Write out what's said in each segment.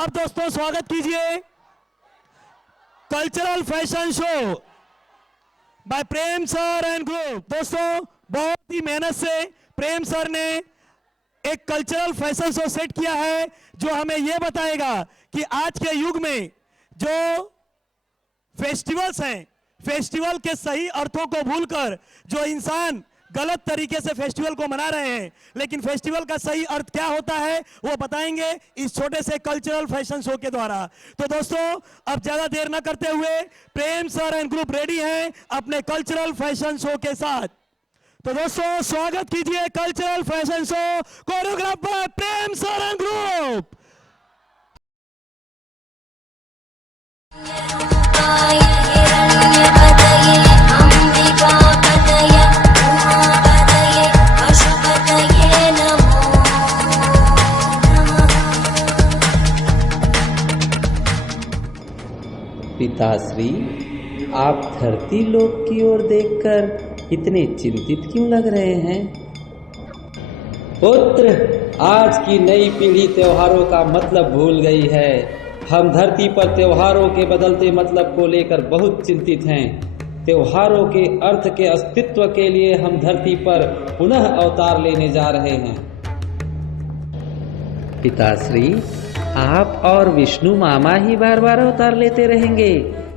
अब दोस्तों स्वागत कीजिए cultural fashion show by Prem sir and group. दोस्तों बहुत ही मेहनत से प्रेम सर ने एक कल्चरल फैशन शो सेट किया है जो हमें यह बताएगा कि आज के युग में जो फेस्टिवल्स हैं, फेस्टिवल के सही अर्थों को भूलकर जो इंसान गलत तरीके से फेस्टिवल को मना रहे हैं, लेकिन फेस्टिवल का सही अर्थ क्या होता है वो बताएंगे इस छोटे से कल्चरल फैशन शो के द्वारा। तो दोस्तों अब ज्यादा देर न करते हुए प्रेम सर एंड ग्रुप रेडी हैं अपने कल्चरल फैशन शो के साथ। तो दोस्तों स्वागत कीजिए cultural fashion show choreograph by Prem sir and group. पिताश्री, आप धरती लोक की ओर देखकर इतने चिंतित क्यों लग रहे हैं? पुत्र, आज की नई पीढ़ी त्योहारों का मतलब भूल गई है। हम धरती पर त्योहारों के बदलते मतलब को लेकर बहुत चिंतित हैं। त्योहारों के अर्थ के अस्तित्व के लिए हम धरती पर पुनः अवतार लेने जा रहे हैं। पिताश्री, आप और विष्णु मामा ही बार बार अवतार लेते रहेंगे।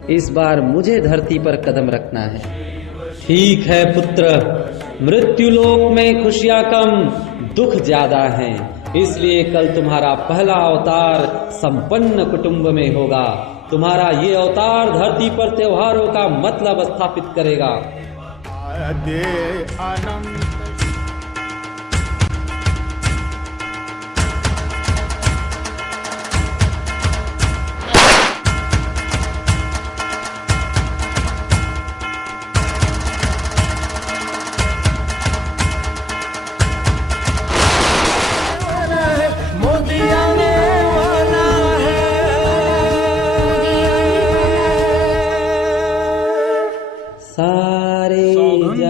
इस बार मुझे धरती पर कदम रखना है। ठीक है पुत्र, मृत्यु लोक में खुशियां कम, दुख ज्यादा हैं, इसलिए कल तुम्हारा पहला अवतार संपन्न कुटुंब में होगा। तुम्हारा ये अवतार धरती पर त्योहारों का मतलब स्थापित करेगा।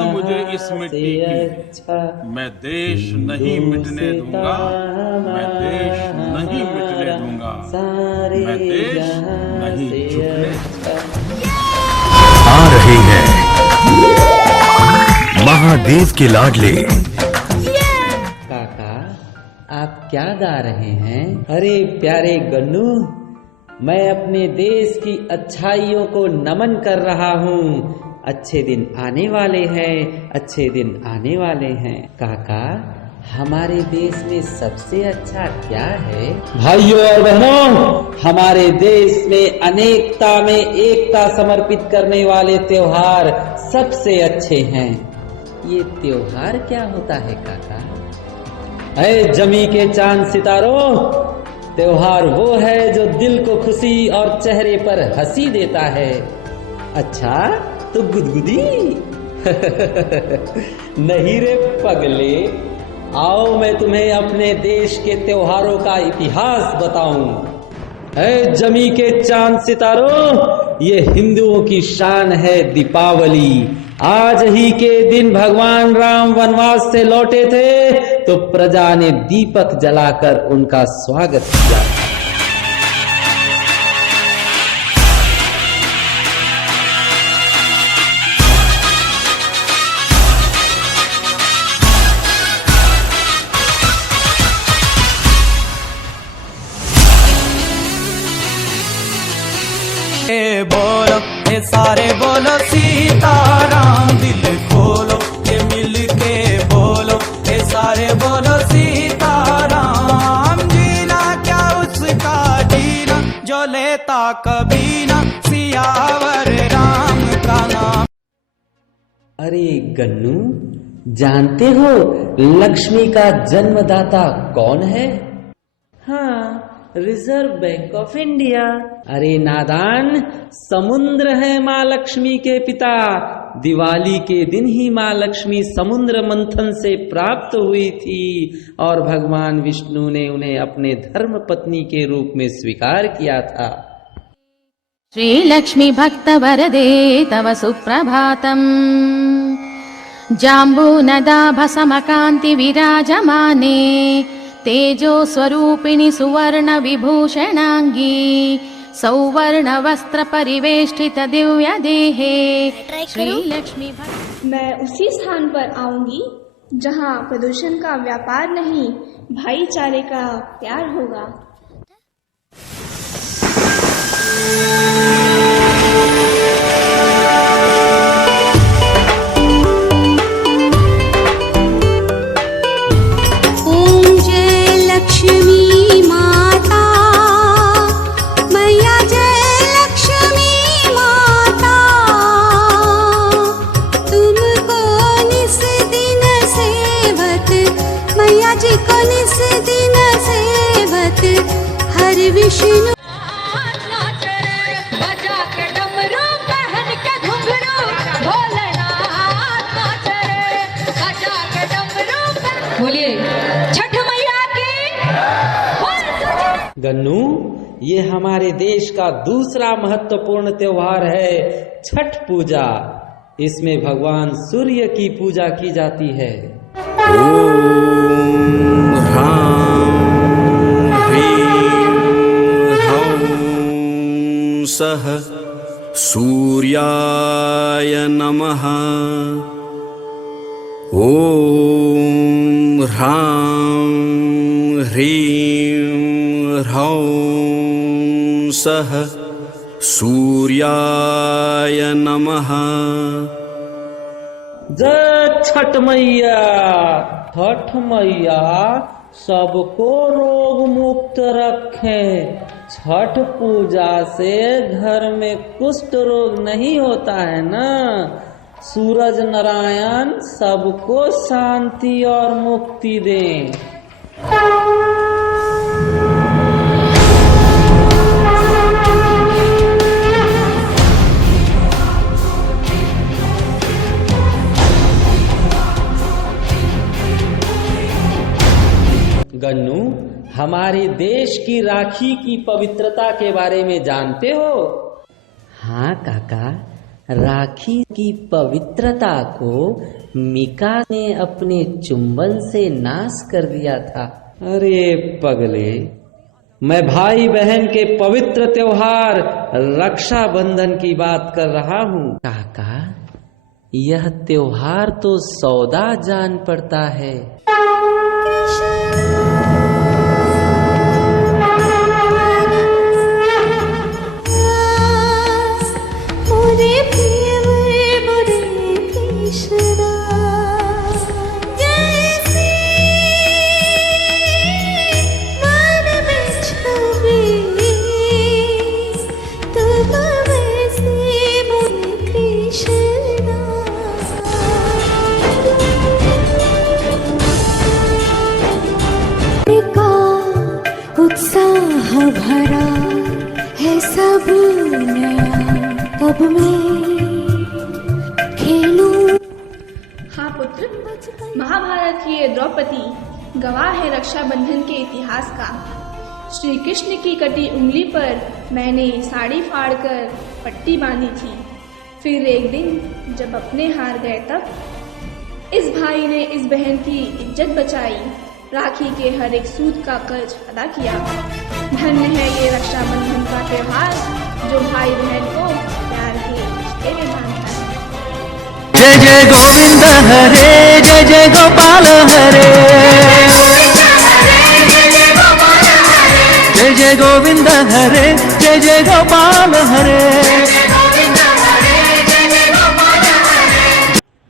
मुझे इस मिट्टी की मैं देश नहीं मिटने दूंगा, मैं देश नहीं मिटने दूंगा, मैं देश नहीं झुकने दूंगा। आ रहे हैं महादेव के लाडले। काका, आप क्या गा रहे हैं? अरे प्यारे गन्नू, मैं अपने देश की अच्छाइयों को नमन कर रहा हूँ। अच्छे दिन आने वाले हैं, अच्छे दिन आने वाले हैं। काका, हमारे देश में सबसे अच्छा क्या है? भाइयों और बहनों, हमारे देश में अनेकता में एकता समर्पित करने वाले त्योहार सबसे अच्छे हैं। ये त्योहार क्या होता है काका? ऐ जमी के चांद सितारों, त्योहार वो है जो दिल को खुशी और चेहरे पर हंसी देता है। अच्छा तो गुदगुदी नहीं रे पगले, आओ मैं तुम्हें अपने देश के त्योहारों का इतिहास बताऊं। ऐ जमी के चांद सितारों, ये हिंदुओं की शान है दीपावली। आज ही के दिन भगवान राम वनवास से लौटे थे तो प्रजा ने दीपक जलाकर उनका स्वागत किया। बोलो ये सारे बोलो सीताराम, दिल खोलो ये मिल के बोलो ये सारे बोलो सीताराम। जीना क्या उसका जीना जो लेता कभी ना, सियावर राम का नाम। अरे गन्नू, जानते हो लक्ष्मी का जन्मदाता कौन है? हाँ, रिजर्व बैंक ऑफ इंडिया। अरे नादान, समुद्र है माँ लक्ष्मी के पिता। दिवाली के दिन ही माँ लक्ष्मी समुद्र मंथन से प्राप्त हुई थी और भगवान विष्णु ने उन्हें अपने धर्म पत्नी के रूप में स्वीकार किया था। श्री लक्ष्मी भक्त वरदे तव सुप्रभातम्, जाम्बूनदाभ समकान्ति विराजमाने तेजो स्वरूपिणी सुवर्ण विभूषणांगी सौवर्ण वस्त्र परिवेष्टित दिव्य देहे श्री लक्ष्मी मैं उसी स्थान पर आऊंगी जहां प्रदूषण का व्यापार नहीं, भाईचारे का प्यार होगा। ओम जय लक्ष्मी माता, मैया जय लक्ष्मी माता, तुमको निस दिन सेवत, मैया जी को निस दिन सेवत, हर विष्णु बजा के डमरू पहन के घुंघरू भोलेनाथ नाच रे, बजा के डमरू बोलिए छठ मैया की। गन्नू, ये हमारे देश का दूसरा महत्वपूर्ण त्योहार है छठ पूजा। इसमें भगवान सूर्य की पूजा की जाती है। ओम ह्रां ह्रीं ह्रौं सः सूर्याय नमः। ओम ह्रां ह्रीं ह्रौं सः सूर्याय नमः। जय छठ मैया। छठ मैया सबको रोग मुक्त रखें। छठ पूजा से घर में कुष्ठ रोग नहीं होता है ना। सूरज नारायण सबको शांति और मुक्ति दें। गन्नू, हमारे देश की राखी की पवित्रता के बारे में जानते हो? हाँ काका, राखी की पवित्रता को मीका ने अपने चुंबन से नाश कर दिया था। अरे पगले, मैं भाई बहन के पवित्र त्योहार रक्षाबंधन की बात कर रहा हूँ। काका, यह त्योहार तो सौदा जान पड़ता है। उत्साह भरा है सब नया, तब मैं खेलूं। हाँ पुत्र, महाभारत की ये द्रौपदी गवाह है रक्षाबंधन के इतिहास का। श्री कृष्ण की कटी उंगली पर मैंने साड़ी फाड़कर पट्टी बांधी थी। फिर एक दिन जब अपने हार गए तब इस भाई ने इस बहन की इज्जत बचाई, राखी के हर एक सूद का कर्ज अदा किया। धन्य है ये रक्षाबंधन का त्योहार जो भाई बहन को प्यार के रिश्ते में बांधता है। जय जय गोविंद हरे, जय जय गोपाल हरे, जय जय गोविंद हरे, जय जय गोपाल हरे।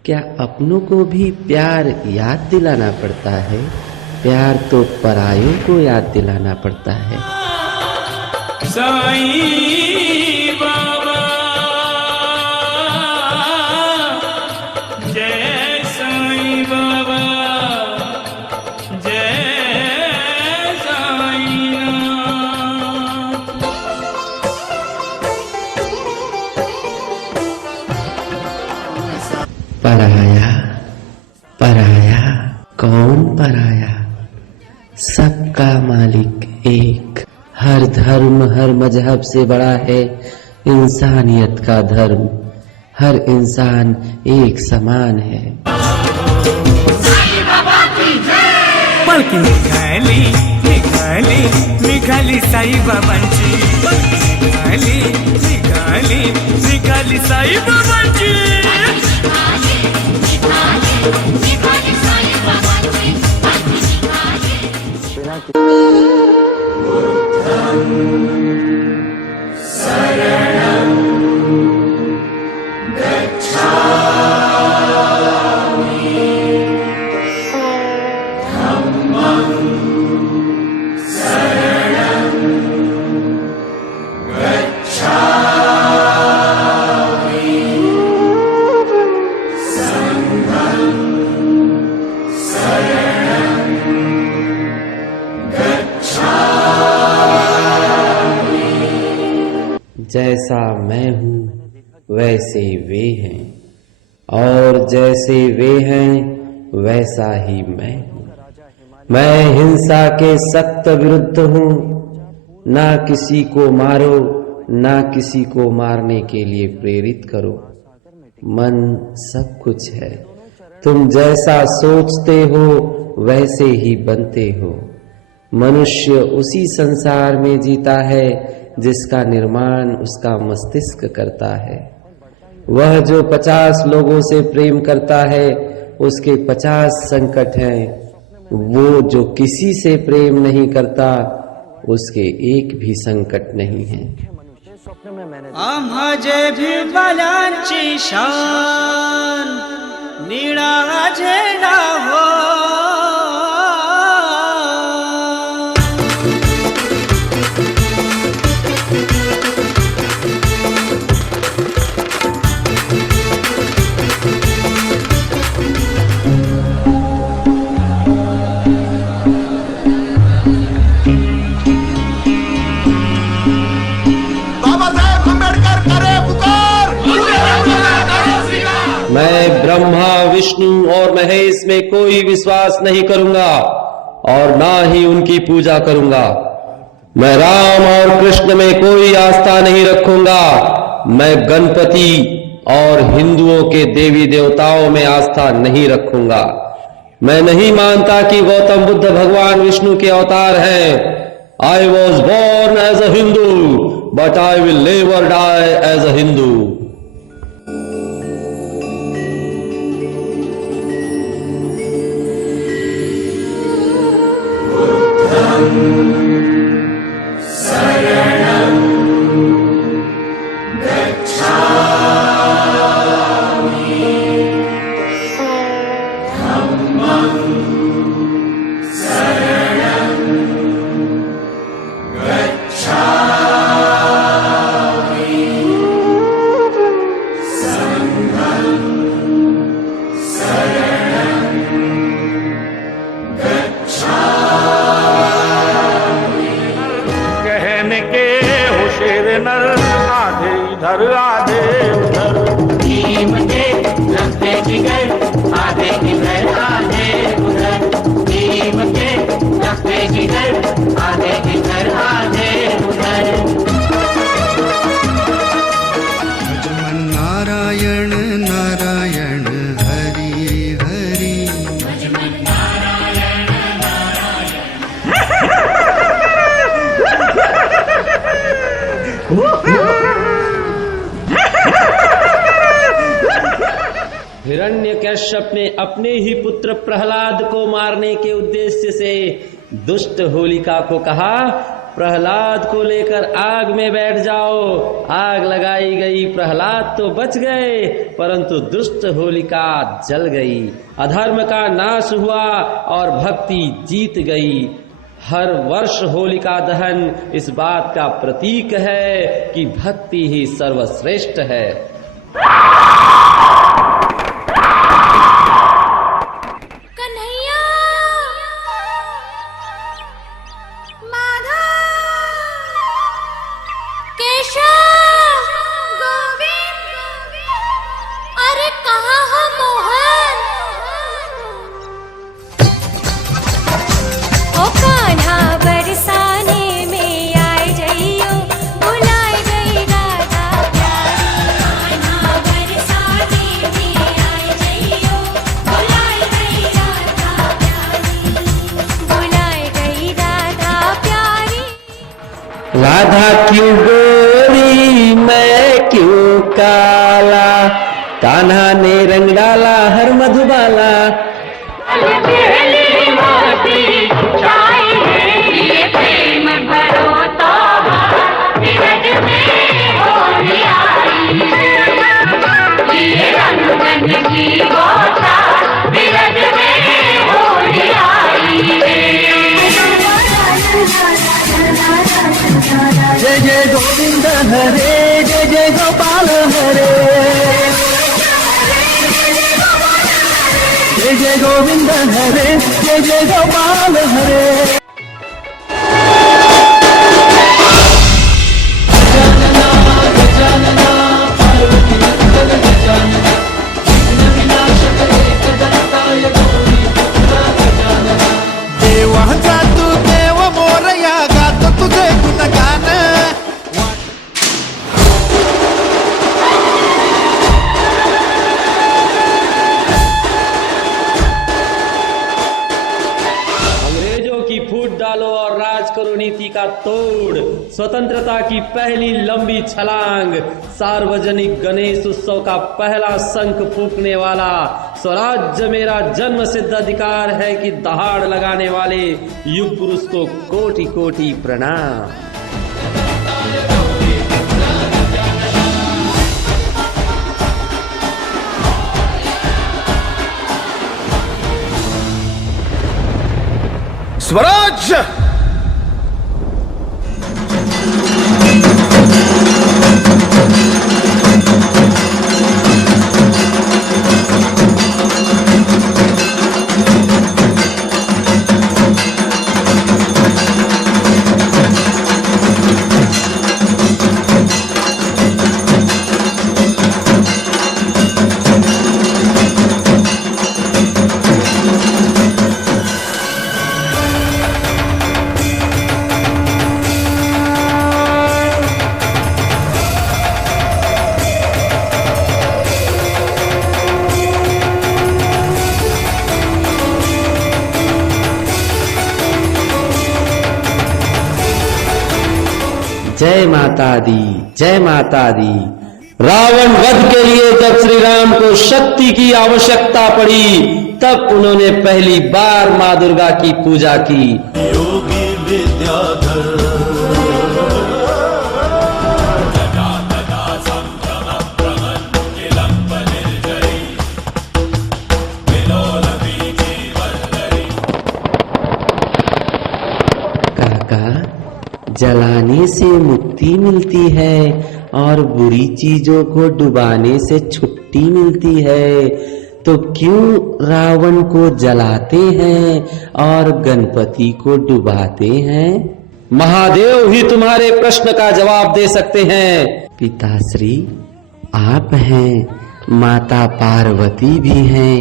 क्या अपनों को भी प्यार याद दिलाना पड़ता है? प्यार तो परायों को याद दिलाना पड़ता है। साईं बाबा जय साईं बाबा जय साईं नाथ। पराया पराया कौन पराया? सबका मालिक एक। हर धर्म हर मजहब से बड़ा है इंसानियत का धर्म। हर इंसान एक समान है। पालखी निघाली निघाली निघाली साईबाबांची निघाली निघाली निघाली साईबाबांची जैसा मैं हूँ वैसे वे हैं और जैसे वे हैं वैसा ही मैं हूँ। मैं हिंसा के सख्त विरुद्ध हूँ। ना किसी को मारो, ना किसी को मारने के लिए प्रेरित करो। मन सब कुछ है। तुम जैसा सोचते हो वैसे ही बनते हो। मनुष्य उसी संसार में जीता है जिसका निर्माण उसका मस्तिष्क करता है। वह जो 50 लोगों से प्रेम करता है उसके 50 संकट हैं। वो जो किसी से प्रेम नहीं करता उसके एक भी संकट नहीं है। आम्हा जे भिवालांची शान निळा झेंडा हो मैं ब्रह्मा विष्णु और महेश में कोई विश्वास नहीं करूंगा और ना ही उनकी पूजा करूंगा। मैं राम और कृष्ण में कोई आस्था नहीं रखूंगा। मैं गणपति और हिंदुओं के देवी देवताओं में आस्था नहीं रखूंगा। मैं नहीं मानता कि गौतम बुद्ध भगवान विष्णु के अवतार हैं। I was born as a Hindu, but I will never die as a Hindu. Hiranyakashyap ने अपने ही पुत्र प्रहलाद को मारने के उद्देश्य से दुष्ट होलिका को कहा, प्रहलाद को लेकर आग में बैठ जाओ। आग लगाई गई, प्रहलाद तो बच गए परंतु दुष्ट होलिका जल गई। अधर्म का नाश हुआ और भक्ति जीत गई। हर वर्ष होलिका दहन इस बात का प्रतीक है कि भक्ति ही सर्वश्रेष्ठ है। बरसाने में आए जइयो, बुलाए गई राधा प्यारी। कान्हा राधा क्यों गोरी मैं क्यों काला, कान्हा ने रंग डाला हर मधुबाला। जय जय गोविंद हरे, जय जय गोपाल हरे, जय जय गोविंद हरे, जय जय गोपाल हरे। देवाचा तू देव मोरया, गातो तुझे गुणगान। अंग्रेजों की फूट डालो और राज करो नीति का तोड़, स्वतंत्रता की पहली लंबी छलांग, सार्वजनिक गणेश उत्सव का पहला शंख फूंकने वाला, स्वराज्य मेरा जन्म सिद्ध अधिकार है कि दहाड़ लगाने वाले युग पुरुष को कोटि कोटि प्रणाम। स्वराज्य जय माता दी, जय माता दी। रावण वध के लिए जब श्री राम को शक्ति की आवश्यकता पड़ी, तब उन्होंने पहली बार मां दुर्गा की पूजा की। योगी विद्याधर जलाने से मुक्ति मिलती है और बुरी चीजों को डुबाने से छुट्टी मिलती है, तो क्यों रावण को जलाते हैं और गणपति को डुबाते हैं? महादेव ही तुम्हारे प्रश्न का जवाब दे सकते हैं। पिताश्री आप हैं, माता पार्वती भी हैं,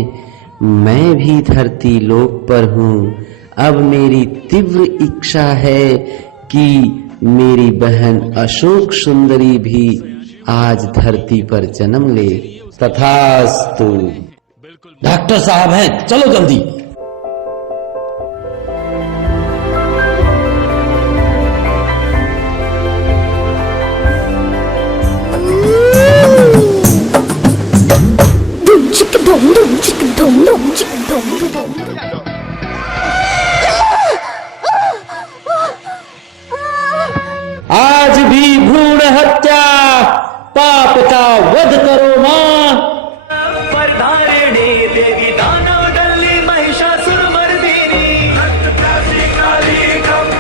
मैं भी धरती लोक पर हूँ। अब मेरी तीव्र इच्छा है कि मेरी बहन अशोक सुंदरी भी आज धरती पर जन्म ले। तथास्तु। डॉक्टर साहब हैं, चलो जल्दी। आज भी भ्रूण हत्या पाप का वध करो मां। परधारिणी देवी दानव दल्ली महिषासुर मर्दिनी, काली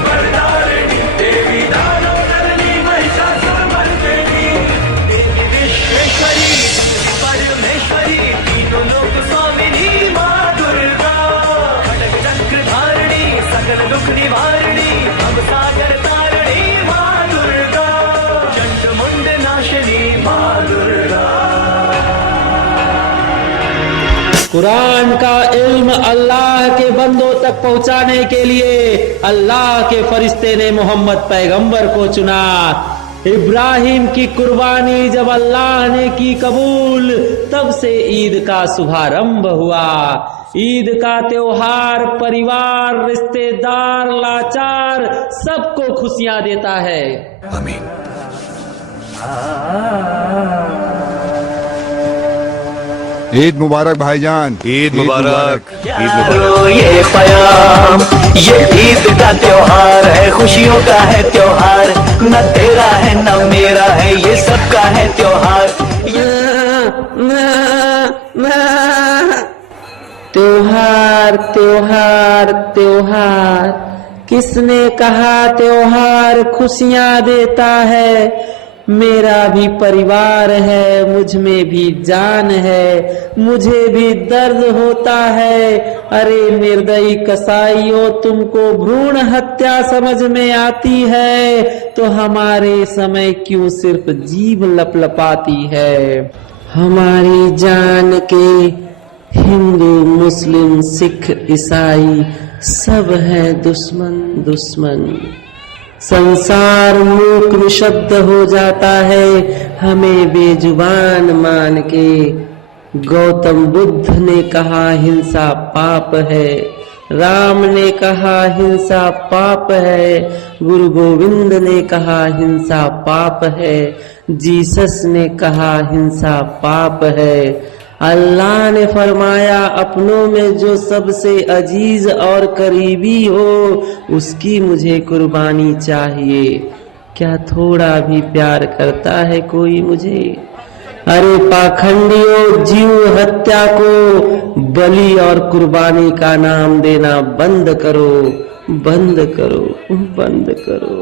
परधारिणी देवी दानव दल्ली महिषासुर मर्दिनी, देवी विश्वेश्वरी परमेश्वरी तीनों लोक स्वामिनी मां दुर्गा, खड्ग चक्र धारिणी सकल दुख निवारिणी, भव सागर तारिणी मां दुर्गा, चंड मुंड नाशिनी मां दुर्गा। कुरान का इल्म अल्लाह के बंदों तक पहुंचाने के लिए अल्लाह के फरिश्ते ने मोहम्मद पैगंबर को चुना। इब्राहिम की कुर्बानी जब अल्लाह ने की कबूल, तब से ईद का शुभारंभ हुआ। ईद का त्योहार परिवार, रिश्तेदार, लाचार सबको खुशियां देता है। आमीन। ईद मुबारक भाईजान, ईद मुबारक। ईद मुबारक। ये पयाम, ये ईद का त्योहार है, खुशियों का है त्योहार, न तेरा है न मेरा है, ये सबका है त्योहार। त्योहार त्योहार त्योहार, किसने कहा त्योहार खुशियां देता है? मेरा भी परिवार है, मुझ में भी जान है, मुझे भी दर्द होता है। अरे निर्दयी कसाईयों, तुमको भ्रूण हत्या समझ में आती है तो हमारे समय क्यों सिर्फ जीभ लपलपाती है? हमारी जान के हिंदू, मुस्लिम, सिख, ईसाई सब हैं दुश्मन दुश्मन। संसार मूक निशब्द हो जाता है हमें बेजुबान मान के। गौतम बुद्ध ने कहा हिंसा पाप है, राम ने कहा हिंसा पाप है, गुरु गोविंद ने कहा हिंसा पाप है, जीसस ने कहा हिंसा पाप है। अल्लाह ने फरमाया अपनों में जो सबसे अजीज और करीबी हो उसकी मुझे कुर्बानी चाहिए। क्या थोड़ा भी प्यार करता है कोई मुझे? अरे पाखंडियों, जीव हत्या को बलि और कुर्बानी का नाम देना बंद करो, बंद करो, बंद करो।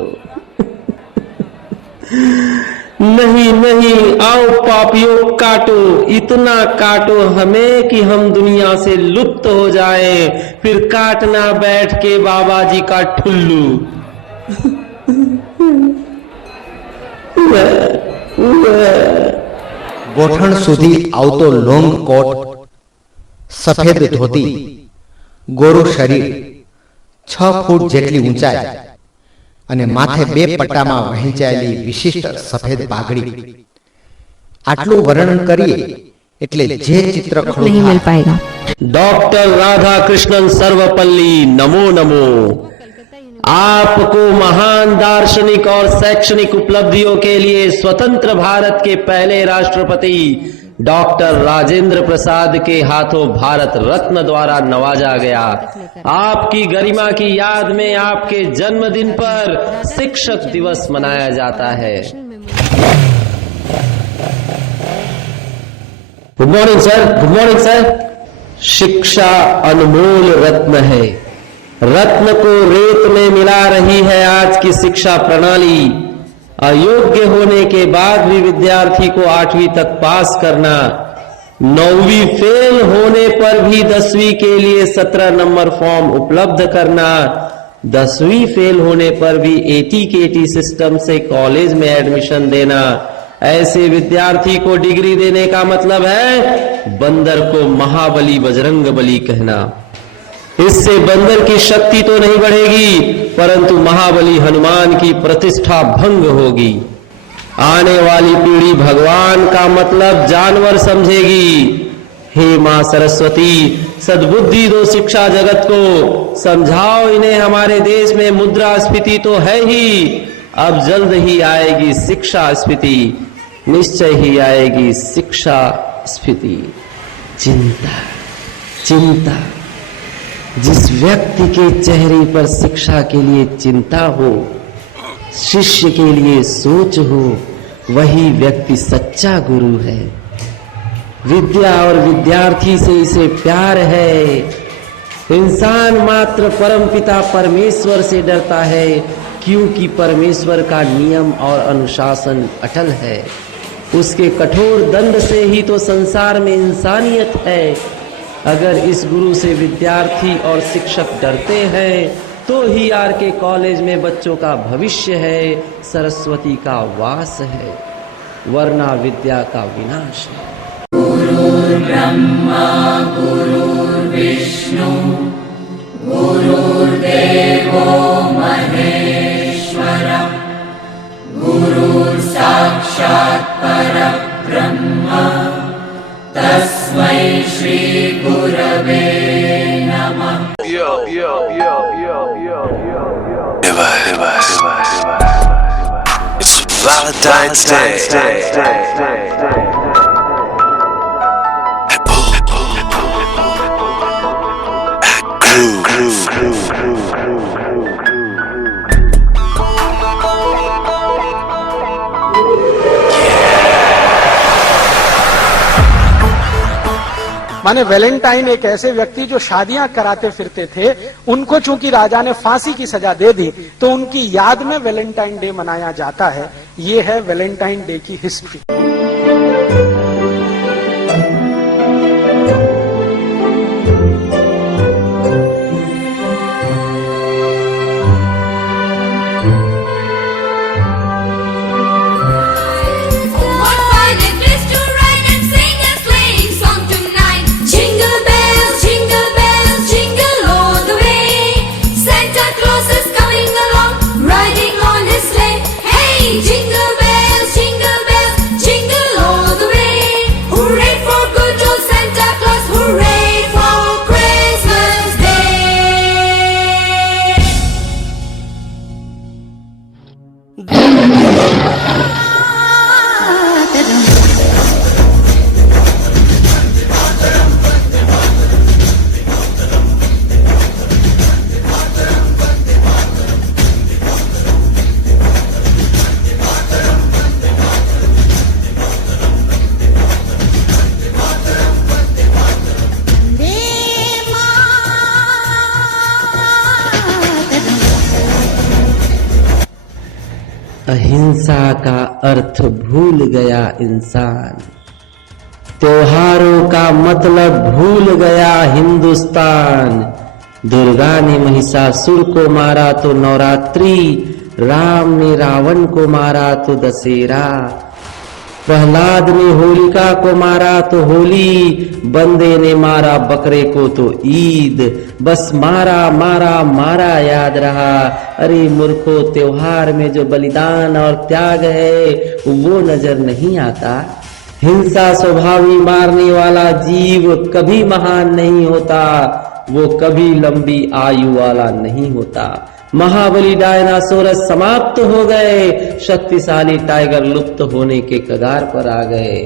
नहीं नहीं, आओ पापियों काटो, इतना काटो हमें कि हम दुनिया से लुप्त हो जाएं, फिर काटना बैठ के बाबा जी का ठुल्लू। ગોઠણ સુધી આવતો લોંગ કોટ, સફેદ ધોતી, ગોરું શરીર, 6 ફૂટ જેટલી ઊંચાઈ અને માથે 2 પટ્ટામાં વહેંચાયેલી વિશિષ્ટ સફેદ પાઘડી. આટલું વર્ણન કરીએ એટલે જે ચિત્ર नहीं मिल पाएगा। डॉक्टर राधा कृष्णन सर्वपल्ली नमो नमो। आपको महान दार्शनिक और शैक्षणिक उपलब्धियों के लिए स्वतंत्र भारत के पहले राष्ट्रपति डॉक्टर राजेंद्र प्रसाद के हाथों भारत रत्न द्वारा नवाजा गया। आपकी गरिमा की याद में आपके जन्मदिन पर शिक्षक दिवस मनाया जाता है। Good morning sir, good morning sir. शिक्षा अनमोल रत्न है। रत्न को रेत में मिला रही है आज की शिक्षा प्रणाली। अयोग्य होने के बाद भी विद्यार्थी को 8वीं तक पास करना, 9वीं फेल होने पर भी 10वीं के लिए 17 नंबर फॉर्म उपलब्ध करना, 10वीं फेल होने पर भी AT KT सिस्टम से कॉलेज में एडमिशन देना। ऐसे विद्यार्थी को डिग्री देने का मतलब है बंदर को महाबली बजरंग बली कहना। इससे बंदर की शक्ति तो नहीं बढ़ेगी, परंतु महाबली हनुमान की प्रतिष्ठा भंग होगी। आने वाली पीढ़ी भगवान का मतलब जानवर समझेगी। हे मां सरस्वती, सद्बुद्धि दो शिक्षा जगत को, समझाओ इन्हें हमारे देश में मुद्रास्फीति तो है ही, अब जल्द ही आएगी शिक्षा स्फीति, निश्चय ही आएगी शिक्षा स्फीति। चिंता चिंता, जिस व्यक्ति के चेहरे पर शिक्षा के लिए चिंता हो, शिष्य के लिए सोच हो, वही व्यक्ति सच्चा गुरु है। विद्या और विद्यार्थी से इसे प्यार है। इंसान मात्र परमपिता परमेश्वर से डरता है, क्योंकि परमेश्वर का नियम और अनुशासन अटल है। उसके कठोर दंड से ही तो संसार में इंसानियत है। अगर इस गुरु से विद्यार्थी और शिक्षक डरते हैं तो ही RK कॉलेज में बच्चों का भविष्य है, सरस्वती का वास है, वरना विद्या का विनाश है। गुरुर्ब्रह्मा गुरुर्विष्णु गुरुर्देवो महेश्वरः गुरुर् साक्षात् परब्रह्म तस्मै श्री गुरवे नमः। It's Valentine's Day. माने वैलेंटाइन एक ऐसे व्यक्ति जो शादियां कराते फिरते थे, उनको चूंकि राजा ने फांसी की सजा दे दी तो उनकी याद में वैलेंटाइन डे मनाया जाता है। ये है वैलेंटाइन डे की हिस्ट्री। अहिंसा का अर्थ भूल गया इंसान, त्योहारों का मतलब भूल गया हिंदुस्तान। दुर्गा ने महिषासुर को मारा तो नवरात्रि, राम ने रावण को मारा तो दशहरा, प्रहलाद ने होलिका को मारा तो होली, बंदे ने मारा बकरे को तो ईद। बस मारा मारा मारा याद रहा। अरे मूर्खो, त्योहार में जो बलिदान और त्याग है वो नजर नहीं आता। हिंसा स्वभावी मारने वाला जीव कभी महान नहीं होता, वो कभी लंबी आयु वाला नहीं होता। महाबली डायनासोरस समाप्त हो गए, शक्तिशाली टाइगर लुप्त होने के कगार पर आ गए।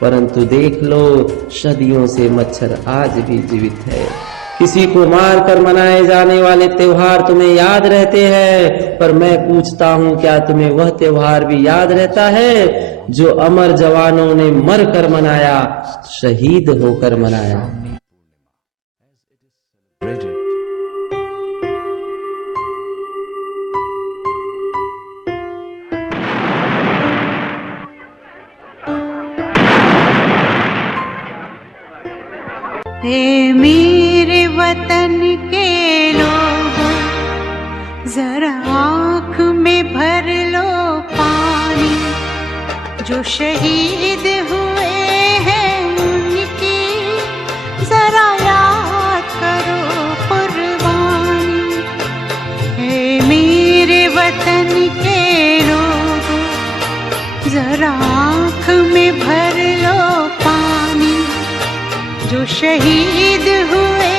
परंतु देख लो, सदियों से मच्छर आज भी जीवित है। किसी को मारकर मनाए जाने वाले त्योहार तुम्हें याद रहते हैं, पर मैं पूछता हूँ, क्या तुम्हें वह त्योहार भी याद रहता है जो अमर जवानों ने मर कर मनाया, शहीद होकर मनाया? हे मेरे वतन के लोगों, जरा आँख में भर लो पानी। जो शहीद हुए हैं उनकी जरा याद करो कुर्बानी। हे मेरे वतन के लोगों, जरा आँख में भर लो पानी। जो शहीद हुए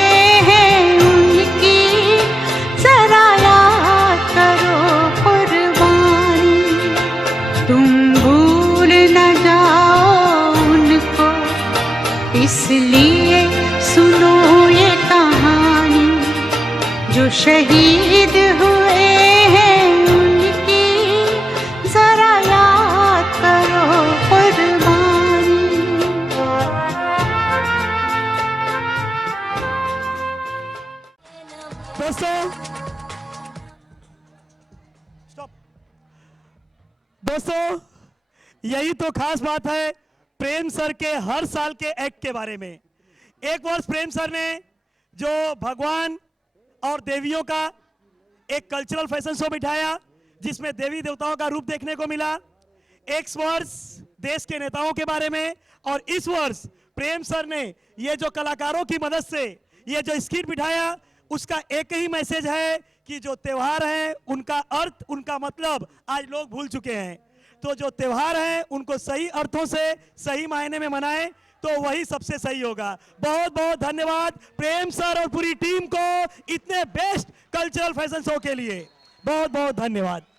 हैं उनकी जरा याद करो कुर्बानी। तुम भूल न जाओ उनको, इसलिए सुनो ये कहानी। जो शहीद हुए हैं उनकी जरा याद करो कुर्बानी। दोस्तों, यही तो खास बात है प्रेम सर के हर साल के एक्ट के बारे में। एक वर्ष प्रेम सर ने जो भगवान और देवियों का एक कल्चरल फैशन शो बिठाया, जिसमें देवी देवताओं का रूप देखने को मिला। एक वर्ष देश के नेताओं के बारे में, और इस वर्ष प्रेम सर ने ये जो कलाकारों की मदद से ये जो स्किट बिठाया, उसका एक ही मैसेज है कि जो त्योहार है उनका अर्थ, उनका मतलब आज लोग भूल चुके हैं। तो जो त्योहार हैं उनको सही अर्थों से सही मायने में मनाएं तो वही सबसे सही होगा। बहुत बहुत धन्यवाद प्रेम सर और पूरी टीम को इतने बेस्ट कल्चरल फैशन शो के लिए। बहुत बहुत धन्यवाद।